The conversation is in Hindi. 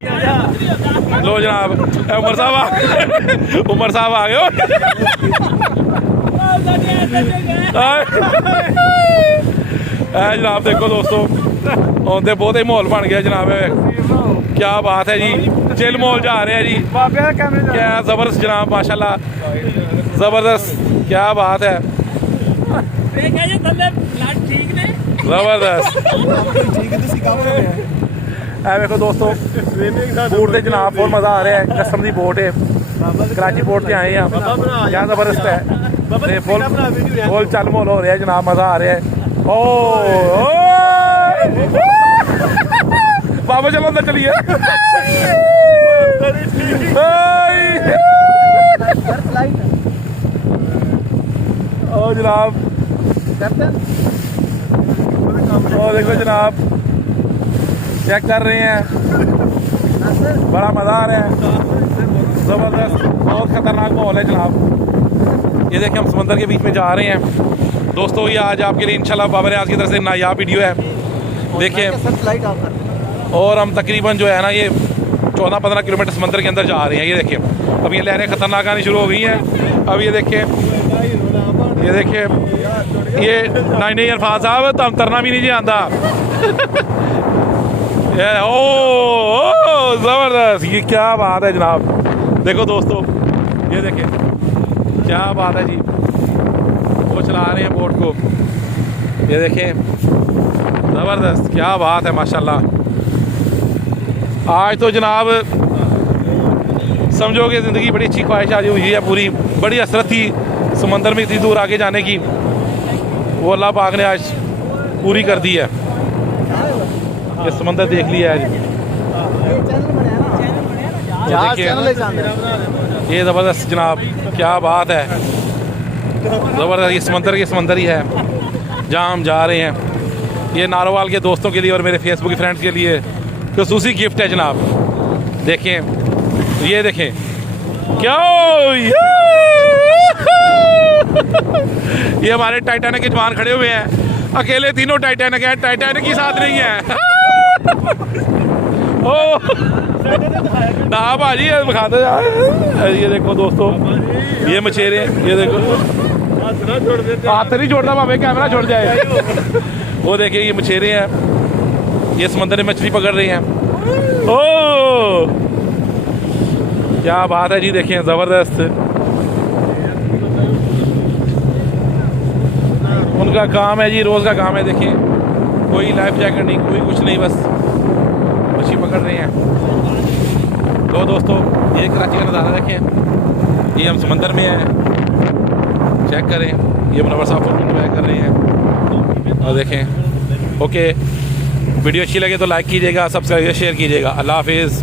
लो जनाब उमर साहब आ गए हो। जनाब देखो दोस्तों आते बहुत ही माहौल बन गया जनाब। क्या बात है जी, चिल माहौल जा रहे हैं जी। क्या जबरदस्त जनाब, माशाल्लाह जबरदस्त, क्या बात है, जबरदस्त। देखो दोस्तों बोट से जनाब बहुत मज़ा आ रहा है। कसम दी बोट है, कराची बोट से आए हैं, क्या जबरदस्त है। फुल चल मोल हो रहा है जनाब, मज़ा आ रहा है। ओ बाबा चलो अंदर चलिए। ओ जनाब ओ देखो जनाब चेक कर रहे हैं, बड़ा मज़ा आ रहा है, ज़बरदस्त, बहुत ख़तरनाक माहौल है जनाब। ये देखिए हम समंदर के बीच में जा रहे हैं दोस्तों। ये आज आपके लिए इंशाल्लाह बाबर आज़ की तरफ से नायाब वीडियो है, देखिए। और हम तकरीबन जो है ना ये 14-15 किलोमीटर समंदर के अंदर जा रहे हैं। ये देखिए अब ये लहरें ख़तरनाक आनी शुरू हो गई हैं। अब ये देखिए ये नहीं अल्फाज साहब तो हम तरना भी नहीं जी आंदा। ओ जबरदस्त, ये क्या बात है जनाब। देखो दोस्तों ये देखिए क्या बात है जी, वो चला रहे हैं बोट को, ये देखें जबरदस्त, क्या बात है माशाल्लाह। आज तो जनाब समझो कि ज़िंदगी बड़ी अच्छी ख्वाहिश आज हुई है पूरी, बड़ी हसरत थी समंदर में इतनी दूर आगे जाने की, वो अल्लाह पाक ने आज पूरी कर दी है। ये समंदर देख लिया है ये ज़बरदस्त जनाब, क्या बात है, ज़बरदस्त। ये समंदर ही है जहाँ हम जा रहे हैं। ये नारोवाल के दोस्तों के लिए और मेरे फेसबुक के फ्रेंड्स के लिए खसूसी गिफ्ट है जनाब। देखें ये देखें क्या ये हमारे टाइटैनिक के जवान खड़े हुए हैं, अकेले तीनों टाइटैनिक हैं, टाइटैनिक ही साथ नहीं है। ओ ना भाजी दिखाते जा। ये देखो दोस्तों ये मछेरे, ये देखो हाथ नहीं छोड़ना भावे, कैमरा छोड़ जाए। वो देखिए ये मछेरे हैं, ये समंदर में मछली पकड़ रहे हैं। ओ क्या बात है जी, देखें जबरदस्त। उनका काम है जी, रोज का काम है। देखिए कोई लाइफ जैकेट नहीं, कोई कुछ नहीं, बस मछली पकड़ रहे हैं। तो दोस्तों ये कराची का नज़ारा देखें, ये हम समंदर में हैं, चेक करें। ये मुनव्वर साहब फोटो एंजॉय कर रहे हैं और देखें। ओके वीडियो अच्छी लगे तो लाइक कीजिएगा, सब्सक्राइब शेयर कीजिएगा। अल्लाह हाफिज़।